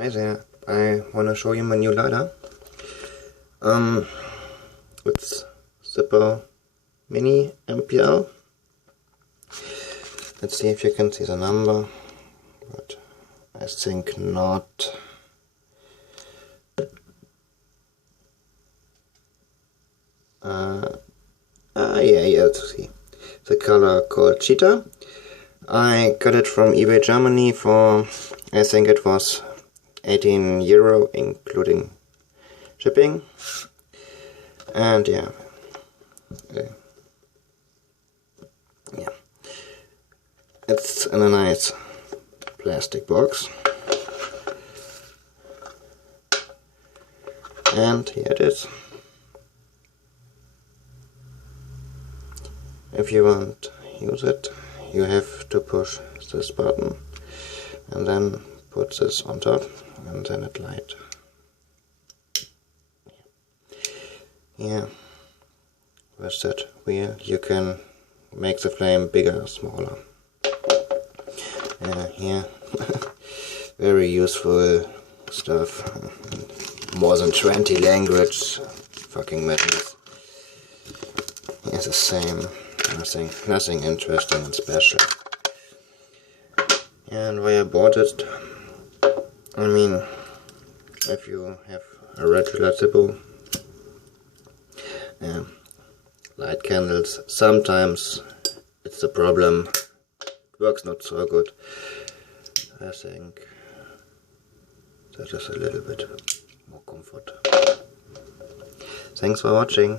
Hi there, I wanna show you my new lighter. It's Zippo Mini MPL. Let's see if you can see the number, but I think not. Yeah, let's see. The color called Cheetah. I got it from eBay Germany for, I think it was €18 including shipping. And yeah, it's in a nice plastic box. And here it is. If you want to use it, you have to push this button and then put this on top and then it lights. Yeah, with that wheel you can make the flame bigger or smaller. Yeah, very useful stuff. More than 20 language, fucking madness. It's the same, nothing interesting and special. And why I bought it, I mean, if you have a regular Zippo, light candles, sometimes it's a problem, it works not so good. I think that is a little bit more comfort. Thanks for watching.